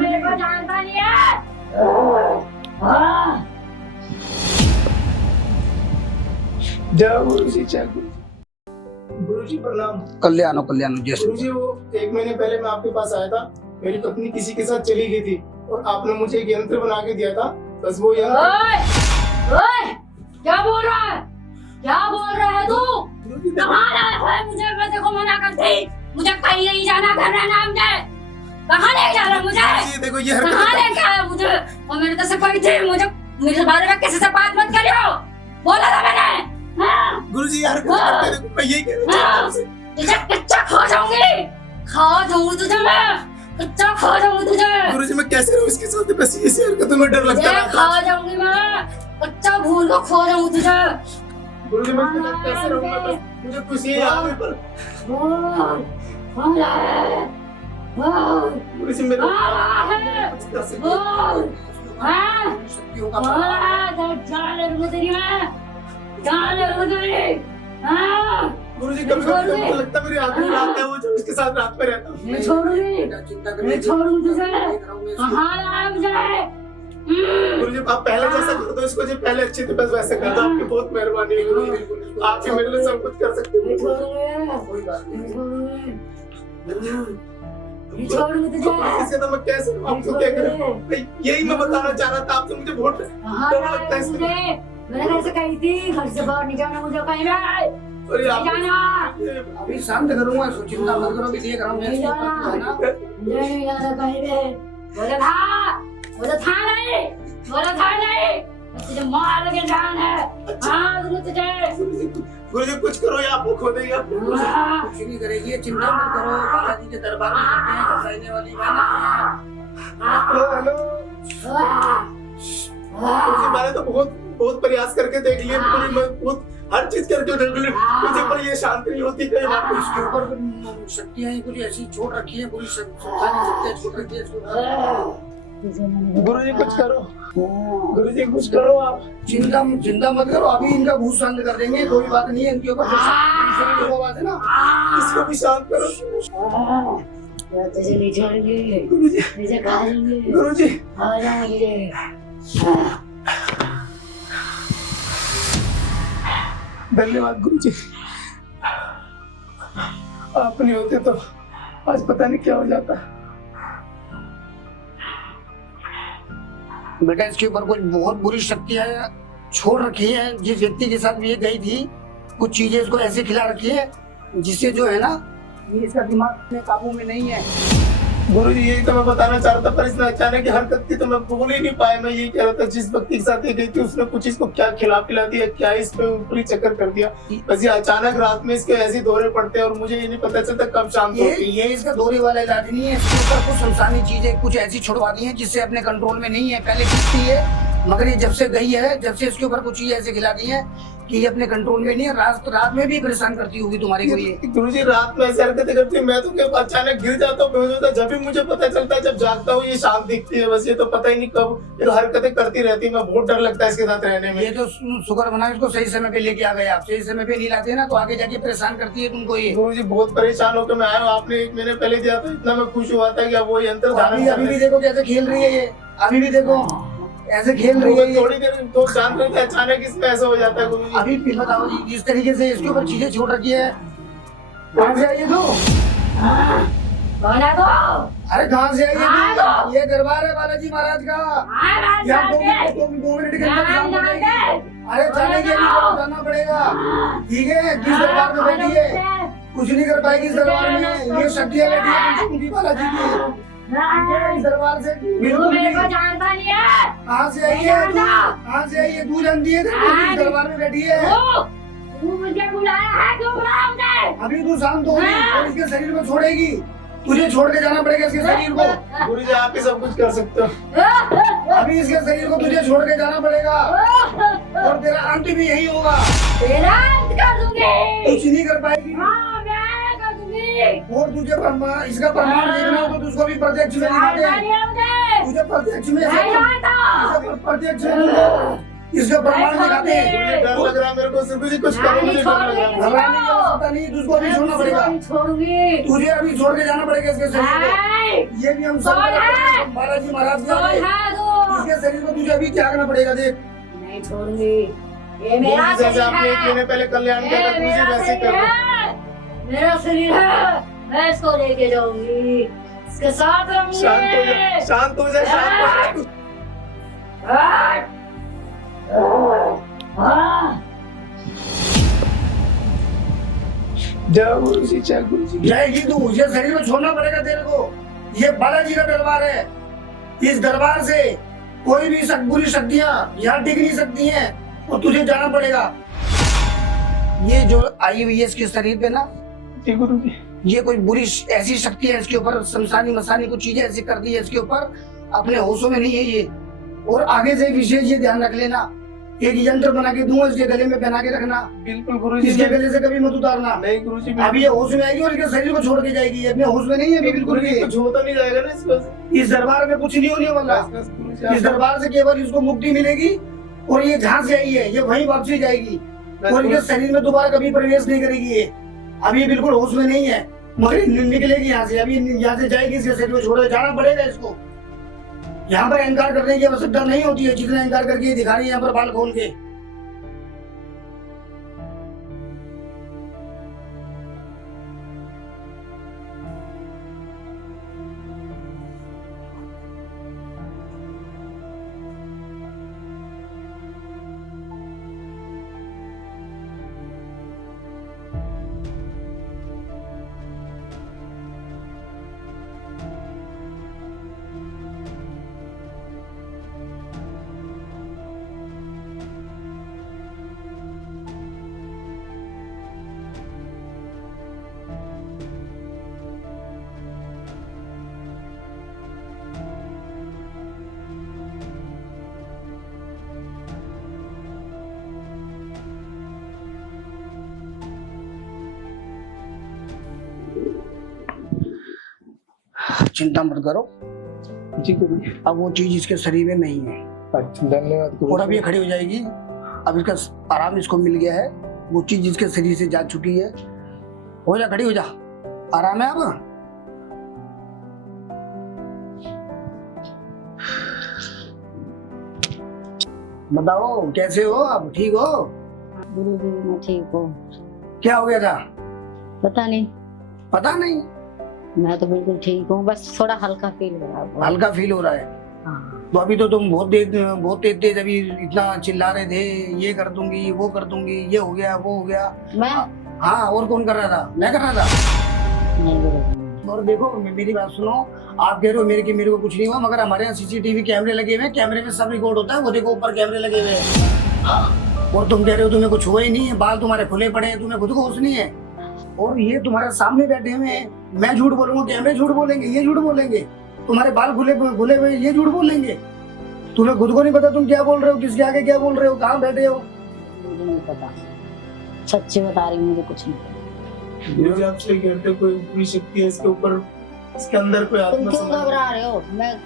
मेरे को जानता नहीं है। जय गुरुजी, जय गुरुजी। गुरुजी प्रणाम। कल्याणो कल्याणो जैसे गुरुजी, वो 1 महीने पहले मैं आपके पास आया था। मेरी पत्नी किसी के साथ चली गई थी और आपने मुझे एक यंत्र बना के दिया था। बस वो यंत्र। ओए, क्या बोल रहा है? क्या बोल रहा है तू? कहाँ लाया है मुझे? मैं देखो मना कर दी, मुझे कहीं नहीं जाना, घर रहना है मुझे। कहाँ ले जा रहा है मुझे? देखो ये कहाँ लेके आया मुझे? और मैंने तो से कही थी मुझे मेरे बारे में किसी से बात मत करियो, बोला था मैंने। हाँ? गुरुजी यार करते देखो, मैं यही कह रहा था आपसे। तुझे कच्चा खा जाऊंगी, खा जाऊंगी तुझे मैं, कच्चा खा जाऊंगी तुझे। गुरुजी मैं कैसे रहूं इसके साथ? बस इसी हरकतों में डर लगता है। खा जाऊंगी मैं, कच्चा भूल को खा जाऊंगी तुझे। गुरुजी मैं कैसे रहूंगा? बस मुझे कुछ ये याद है पर गुरुजी मेरे गुरुजी कभी कभी लगता मेरी आखिरी रात है वो जब इसके साथ रात में रहता हूँ। मैं छोड़ूंगी तुझे। कहाँ लाया मुझे? गुरुजी आप पहले जैसा कर दो इसको, जो पहले अच्छी थी बस वैसे कर दो। आपकी बहुत मेहरबानी है गुरुजी, आप ही मेरे लिए सब कुछ कर सकते हैं। कोई बात नहीं। इसके तो मैं कैसे आपको क्या करूं? यही मैं बताना चाह रहा था आपसे। मुझे बहुत डर लगता है इससे। मैंने घर से कही थी घर से बाहर नहीं जाना मुझे, कहीं नहीं जाना। अभी शांत करूंगा, चिंता मत करो, अभी देख रहा हूँ नहीं जाना कहीं भी। बोला था नहीं तुझे मार के जान है। हाँ तुझे गुरुजी कुछ करो या आपको खो देगा। कुछ नहीं करेगी, चिंता मत करो, बालाजी के दरबार में जाते हैं, घबराने वाली बात हेलो गुरुजी, मैंने तो बहुत प्रयास करके देख लिया, पूरी मैं बहुत हर चीज करके देख ली, मुझे पर ये शांति नहीं होती। कई बार इसके ऊपर शक्तियां कुछ ऐसी छोड़ रखी है, पूरी शक्तियां छोड़ रखी है। गुरुजी कुछ करो, गुरुजी कुछ करो आप। चिंता मत करो, अभी इनका भूत शांत कर देंगे, कोई बात नहीं है। इनके ऊपर बात है ना, इसको भी शांत करो। तुझे नहीं छोड़ेंगे, गुरुजी तुझे खा लेंगे, गुरुजी खा जाएंगे। धन्यवाद गुरुजी, आप नहीं होते तो आज पता नहीं क्या हो जाता। बेटा इसके ऊपर कुछ बहुत बुरी शक्तियां छोड़ रखी है। जिस व्यक्ति के साथ ये गई थी कुछ चीजें इसको ऐसे खिला रखी है जिससे जो है ना ये इसका दिमाग अपने काबू में नहीं है। गुरुजी यही तो मैं बताना चाह रहा था, पर इसने अचानक हरकत की तो मैं बोल ही नहीं पाया। मैं यही कह रहा था जिस व्यक्ति के साथ ये गई थी उसने कुछ इसको क्या खिला पिला दिया, क्या इस पे ऊपरी चक्कर कर दिया। बस ये अचानक रात में इसके ऐसे दौरे पड़ते हैं और मुझे ये नहीं पता चलता कब शांत होती है। ये इसका दौरे वाला इलाज नहीं है। इसके ऊपर कुछ शमशानी चीजें कुछ ऐसी छुड़वा दी है जिससे अपने कंट्रोल में नहीं है। पहले किस थी है, मगर ये जब से गई है, जब से इसके ऊपर कुछ चीजें ऐसे खिला दी है कि ये अपने कंट्रोल में नहीं है। रात में भी परेशान करती होगी तुम्हारे को ये। गुरुजी रात में ऐसी हरकतें करती है, मैं तो क्या अचानक गिर जाता हूँ, बेहोश होता हूँ, जब भी मुझे पता चलता है जब जागता हूँ ये शांत दिखती है। बस ये तो पता ही नहीं कब ये तो हरकतें करती रहती है। मैं बहुत डर लगता है इसके साथ रहने में। ये तो शुक्र बना इसको सही समय पे लेके आ गए आप। सही समय पे नहीं लाते ना तो आगे जाके परेशान करती है तुमको ये। गुरुजी बहुत परेशान होकर मैं आया हूँ, आपने 1 महीने पहले दिया तो इतना मैं खुश हुआ था कि अब वो यंत्र अभी भी देखो कैसे खेल रही है ये, अभी भी देखो ऐसे खेल रही है। थोड़ी देर तो शांत रहते अचानक इसमें ऐसा हो जाता है। गुरुजी अभी फिर बताओ जिस तरीके से इसके ऊपर चीजें छोड़ रखी है, कहाँ से आई है तू? अरे कहाँ से आई है? ये दरबार है बालाजी महाराज का। यहाँ 2 मिनट के अंदर जाना पड़ेगा। अरे जाने के लिए जाना पड़ेगा, ठीक है? किस दरबार में बैठी है? कुछ नहीं कर पाएगी इस दरबार में। ये शक्तियाँ बैठी है बालाजी की इस दरबार से। मेरे को जानता नहीं है। कहाँ से आई है? कहाँ से आई है? तू जानती है दरबार में बैठी है। तू मुझे बुलाया है, क्यों बुलाया मुझे? अभी तू शांत होगी और इसके शरीर को छोड़ेगी। तुझे छोड़ के जाना पड़ेगा इसके शरीर को। गुरुजी आप ही सब कुछ कर सकते हो। अभी इसके शरीर को तुझे छोड़ के जाना पड़ेगा और तेरा अंत भी यही होगा। तेरा अंत कर दूंगी। कुछ नहीं कर पाएगी। हाँ, मैं कर दूंगी। और तुझे इसका प्रमाण देखना हो तो तुझको भी प्रत्यक्ष में दिखा दे। तुझे प्रत्यक्ष में प्रत्यक्ष में इसका प्रमाण दिखाते हैं। डर लग रहा है मेरे को, सिर्फ कुछ करो, मुझे डर लग रहा है। घबराने की आवश्यकता नहीं, तुझको भी छोड़ना पड़ेगा। छोड़ूंगी। तुझे अभी छोड़ के जाना पड़ेगा इसके शरीर को। नहीं? ये भी हम सब कौन है? बालाजी महाराज के कौन आगे। है तू? इसके शरीर को तुझे अभी त्यागना पड़ेगा, देख। नहीं छोड़ूंगी। ये मेरा गुरुजी जैसे शरीर आपने एक है। महीने पहले कल्याण किया था, ये गुरुजी मेरा वैसे शरीर कर दो। है। मेरा शरीर है, मैं इसको लेके जाऊंगी, इसके साथ रहूंगी। शांत हो जा, शांत हो जा, शांत हो जा। जाओ गुरुजी, जय गुरुजी। जाएगी तू, ये शरीर में छोड़ना पड़ेगा तेरे को। ये बालाजी का दरबार है। इस दरबार से कोई भी बुरी शक्तियां यहाँ टिक नहीं सकती हैं और तुझे जाना पड़ेगा। ये जो आई हुई है इसके शरीर पे ना, जी गुरुजी। ये कोई बुरी ऐसी शक्ति है इसके ऊपर, शमशानी मसानी कुछ चीजें ऐसी कर दी है इसके ऊपर, अपने होशों में नहीं है ये। और आगे से विशेष ये ध्यान रख लेना, एक यंत्र बना के दूंगा, इसके गले में पहना के रखना, बिल्कुल गुरुजी। इसके गले से कभी मत उतारना। नहीं गुरुजी, अभी ये होश में आएगी और इसके शरीर को छोड़ के जाएगी। ये अपने होश में नहीं है अभी बिल्कुल भी। कुछ होता नहीं जाएगा ना इसको। इस दरबार में कुछ नहीं होने वाला। बस गुरुजी, इस दरबार से केवल इसको मुक्ति मिलेगी और ये जहाँ से आई है ये वहीं वापसी जाएगी और इनके शरीर में दोबारा कभी प्रवेश नहीं करेगी। ये अभी बिल्कुल होश में नहीं है, मगर निकलेगी यहाँ से। अभी यहाँ से जाएगी, इसके शरीर को छोड़ जाना पड़ेगा इसको। यहाँ पर अहंकार करने की आवश्यकता नहीं होती है, जितना अहंकार करके ये दिखा रही है यहाँ पर बाल खोल के। चिंता मत करो, जी गुरुजी। अब वो चीज इसके शरीर में नहीं है। अच्छा, धन्यवाद गुरुजी। और अब ये खड़ी हो जाएगी। अब इसका आराम इसको मिल गया है, वो चीज इसके शरीर से जा चुकी है। हो जा, खड़ी हो जा, आराम है अब। बताओ कैसे हो, अब ठीक हो? गुरुजी मैं ठीक हूँ। क्या हो गया था? पता नहीं, पता नहीं, मैं तो बिल्कुल ठीक हूँ, बस थोड़ा हल्का फील हो रहा है। हल्का फील हो रहा है। हाँ। तो अभी तो तुम बहुत तेज अभी इतना चिल्ला रहे थे, ये कर दूंगी, वो कर दूंगी, ये हो गया, वो हो गया। मैं हाँ, और कौन कर रहा था? मैं कर रहा था। नहीं गुरुजी। और देखो मेरी बात सुनो, आप कह रहे हो मेरे को कुछ नहीं हुआ, मगर हमारे यहाँ सीसीटीवी कैमरे लगे हुए हैं, कैमरे में सब रिकॉर्ड होता है। वो देखो ऊपर कैमरे लगे हुए हैं। हाँ। और तुम कह रहे हो तुम्हें कुछ हुआ ही नहीं है, बाल तुम्हारे खुले पड़े हैं, तुम्हें खुद को होश नहीं है। और ये तुम्हारे सामने बैठे हुए हैं, मैं झूठ बोलूंगा, कैमरे झूठ बोलेंगे, ये झूठ बोलेंगे, तुम्हारे बाल खुले खुले हुए ये झूठ बोलेंगे। तुम्हें खुद को नहीं पता तुम क्या बोल रहे हो, किसके आगे क्या बोल रहे हो, कहाँ बैठे हो? मुझे नहीं पता, सच्ची बता रही हूँ, मुझे कुछ नहीं पता। गुरुजी आप सही कहते हो, कोई बुरी शक्ति है इसके ऊपर, इसके अंदर कोई तुम आत्मा क्यों समा है। घबरा रहे हो?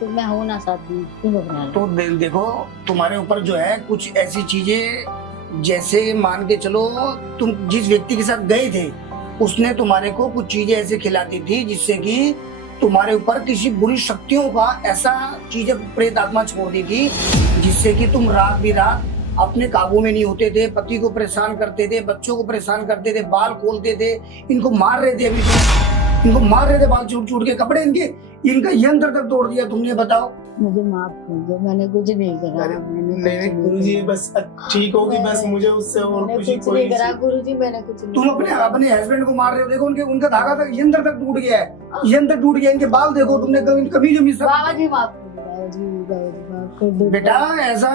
मैं हूँ ना साथ में, क्यों घबरा रहे हो? तो देखो तुम्हारे ऊपर जो है कुछ ऐसी चीजें, जैसे मान के चलो तुम जिस व्यक्ति के साथ गए थे उसने तुम्हारे को कुछ चीजें ऐसे खिलाती थी जिससे कि तुम्हारे ऊपर किसी बुरी शक्तियों का ऐसा चीजें प्रेत आत्मा छोड़ दी थी, जिससे कि तुम रात बिरात अपने काबू में नहीं होते थे, पति को परेशान करते थे, बच्चों को परेशान करते थे, बाल खोलते थे, इनको मार रहे थे। अभी तो इनको मार रहे थे, बाल छूट छूट के, कपड़े इनका यंत्र तक तोड़ दिया तुमने। बताओ। मुझे माफ कर दो, मैंने कुछ नहीं करा। अरे मैंने नहीं कुछ गुरुजी, करा। बस ठीक होगी, बस मुझे उससे और मैंने खुशी कुछ कोई नहीं करा नहीं। गुरुजी, मैंने कुछ नहीं तुम अपने हस्बैंड को मार रहे हो, देखो उनका धागा तक यंत्र तक टूट गया है, यंत्र टूट गया, इनके बाल देखो, तुमने कभी जो सब। बाबा जी माफ कर दो, बाबा जी माफ कर दो। बेटा ऐसा,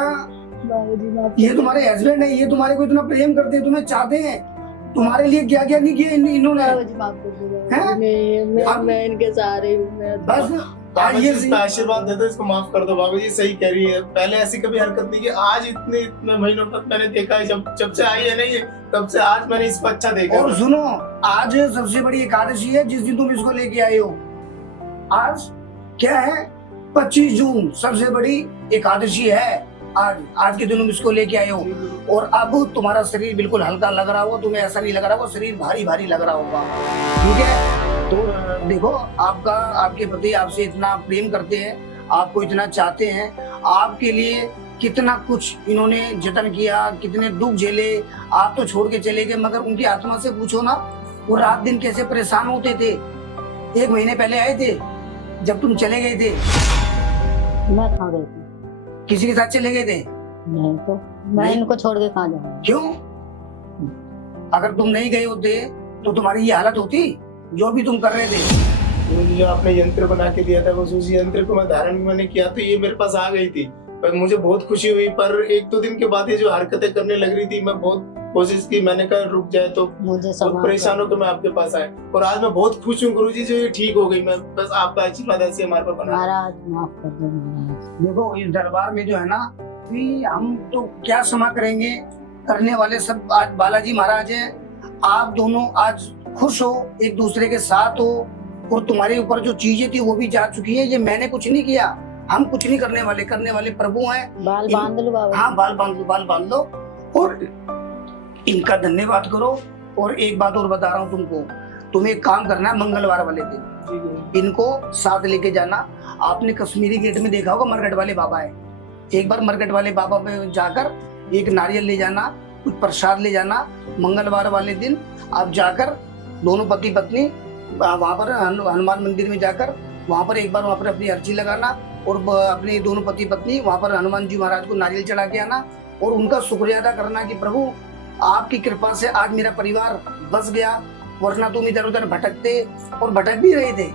बाबा जी माफ कर ये दो। तुम्हारे हस्बैंड है, ये तुम्हारे को इतना प्रेम करते हैं, तुम्हें चाहते हैं, तुम्हारे लिए क्या क्या नहीं किया इन्होंने। बाबा जी माफ कर दो, बाबा हैं? जी, मैं इनके सहारे हूँ, मैं बस बाबा आज जी ये इसका आशीर्वाद दे दो, इसको माफ कर दो। बाबा जी सही कह रही है, पहले ऐसी कभी हरकत नहीं की, आज इतने महीनों तक मैंने देखा है, जब से आई है ना ये, तब से आज मैंने इसको अच्छा देखा। और सुनो, आज सबसे बड़ी एकादशी है जिस दिन तुम इसको लेके आए हो। आज क्या है? 25 जून सबसे बड़ी एकादशी है। आज के दिन तुम इसको लेके आए हो और अब तुम्हारा शरीर बिल्कुल हल्का लग रहा होगा, तुम्हें ऐसा नहीं लग रहा होगा शरीर भारी भारी लग रहा होगा। ठीक है, तो देखो, आपका आपके पति आपसे इतना प्रेम करते हैं, आपको इतना चाहते हैं, आपके लिए कितना कुछ इन्होंने जतन किया, कितने दुख झेले। आप तो छोड़ के चले गए, मगर उनकी आत्मा से पूछो ना, वो रात दिन कैसे परेशान होते थे। 1 महीने पहले आए थे जब तुम चले गए थे। मैं कहाँ गई थी? किसी के साथ चले गए थे? नहीं तो मैं नहीं? इनको छोड़ के कहाँ जाऊँ? क्यों? अगर तुम नहीं गए होते तो तुम्हारी ये हालत होती जो भी तुम कर रहे थे। मुझे जो आपने यंत्र बना के दिया था, बस उस यंत्र को मैं धारण मैंने किया तो ये मेरे पास आ गई थी। पर मुझे बहुत खुशी हुई, पर 1-2 दिन के बाद ये जो हरकतें करने लग रही थी, मैं बहुत कोशिश की, मैंने कहा रुक जाए, तो मुझे बहुत समाप्त परेशान होकर मैं आपके पास आया। और आज मैं बहुत खुश हूँ गुरुजी, जो ये ठीक हो गई। मैं बस आपका आशीर्वाद ऐसे हमारे पर बना रहे। महाराज माफ कर दो महाराज। देखो, इस दरबार में जो है ना, कि हम तो क्या क्षमा करेंगे, करने वाले सब आज बालाजी महाराज हैं। आप दोनों आज खुश हो, एक दूसरे के साथ हो, और तुम्हारे ऊपर जो चीजें थी वो भी जा चुकी है। ये मैंने कुछ नहीं किया, हम कुछ नहीं करने वाले प्रभु हैं। बाल बांध लो बाबा। हाँ, बाल बांध लो और इनका धन्यवाद करो। और एक बात और बता रहा हूँ तुमको, तुम्हें एक काम करना है, मंगलवार वाले दिन इनको साथ लेके जाना। आपने कश्मीरी गेट में देखा होगा, मरकट वाले बाबा है। एक बार मरकट वाले बाबा पे जाकर एक नारियल ले जाना, कुछ प्रसाद ले जाना। मंगलवार वाले दिन आप जाकर दोनों पति पत्नी वहाँ पर हनुमान मंदिर में जाकर वहाँ पर एक बार वहाँ पर अपनी अर्जी लगाना, और अपने दोनों पति पत्नी वहाँ पर हनुमान जी महाराज को नारियल चढ़ा के आना, और उनका शुक्रिया अदा करना कि प्रभु आपकी कृपा से आज मेरा परिवार बच गया, वरना तुम इधर उधर भटकते और भटक भी रहे थे,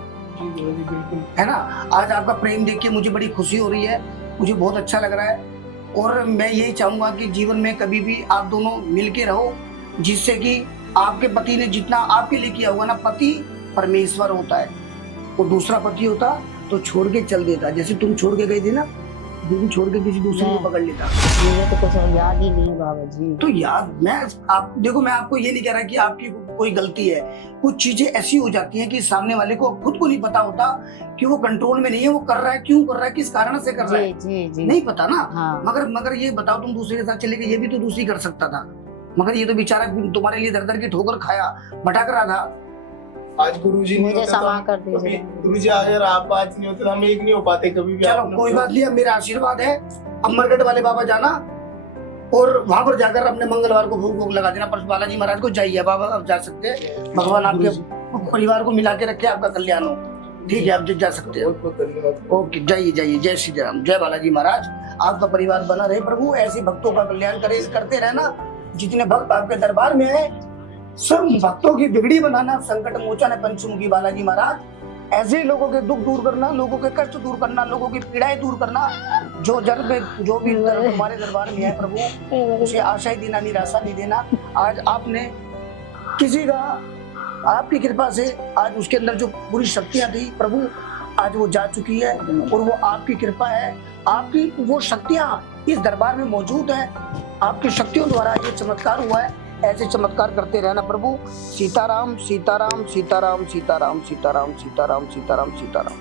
है ना। आज आपका प्रेम देख के मुझे बड़ी खुशी हो रही है, मुझे बहुत अच्छा लग रहा है। और मैं यही चाहूंगा कि जीवन में कभी भी आप दोनों मिलके रहो, जिससे कि आपके पति ने जितना आपके लिए किया होगा ना, पति परमेश्वर होता है, वो दूसरा पति होता तो छोड़ के चल देता। जैसे तुम छोड़ के गए थे ना, दीदी छोड़ के किसी दूसरे को पकड़ लेता। मुझे तो कुछ याद ही नहीं बाबा जी। तो याद, मैं आप देखो, मैं आपको ये नहीं कह रहा कि आपकी कोई गलती है। कुछ चीजें ऐसी हो जाती हैं कि सामने वाले को खुद को नहीं पता होता कि वो कंट्रोल में नहीं है, वो कर रहा है, क्यों कर रहा है, किस कारण से कर रहा है, जी। नहीं पता ना। हाँ। मगर ये बताओ, तुम दूसरे के साथ चले गए, ये भी तो दूसरी कर सकता था, मगर ये तो बेचारा तुम्हारे लिए दर दर की ठोकर खाया, भटक रहा था। आज गुरुजी नहीं मुझे होते तो क्षमा कर दीजिए। गुरुजी अगर आप आज नहीं होते तो हम एक नहीं हो पाते कभी भी। चलो कोई बात नहीं, अब मेरा आशीर्वाद है। अब मरकट वाले बाबा जाना और वहां पर जाकर अपने मंगलवार को भोग लगा देना। पर बालाजी महाराज को जाइए बाबा, आप जा सकते हैं। भगवान आपके परिवार को मिला के रखे, आपका कल्याण हो। ठीक है, आप जा सकते हैं। बहुत धन्यवाद। ओके, जाइए। जय श्री राम, जय बालाजी महाराज। आपका परिवार बना रहे प्रभु, ऐसे भक्तों का कल्याण करते रहना। जितने भक्त आपके दरबार में है, सब भक्तों की बिगड़ी बनाना। संकट मोचन है पंचमुखी बालाजी महाराज। ऐसे लोगों के दुख दूर करना, लोगों के कष्ट दूर करना, लोगों की पीड़ाएं दूर करना। जो भी दर्द हमारे दरबार में है प्रभु, उसे आशा देना, निराशा नहीं देना। आज आपने किसी का, आपकी कृपा से आज उसके अंदर जो बुरी शक्तियां थी प्रभु, आज वो जा चुकी है, और वो आपकी कृपा है। आपकी वो शक्तियां इस दरबार में मौजूद है। आपकी शक्तियों द्वारा ये चमत्कार हुआ है। ऐसे चमत्कार करते रहना प्रभु। सीताराम सीताराम सीताराम सीताराम सीताराम सीताराम सीताराम सीताराम।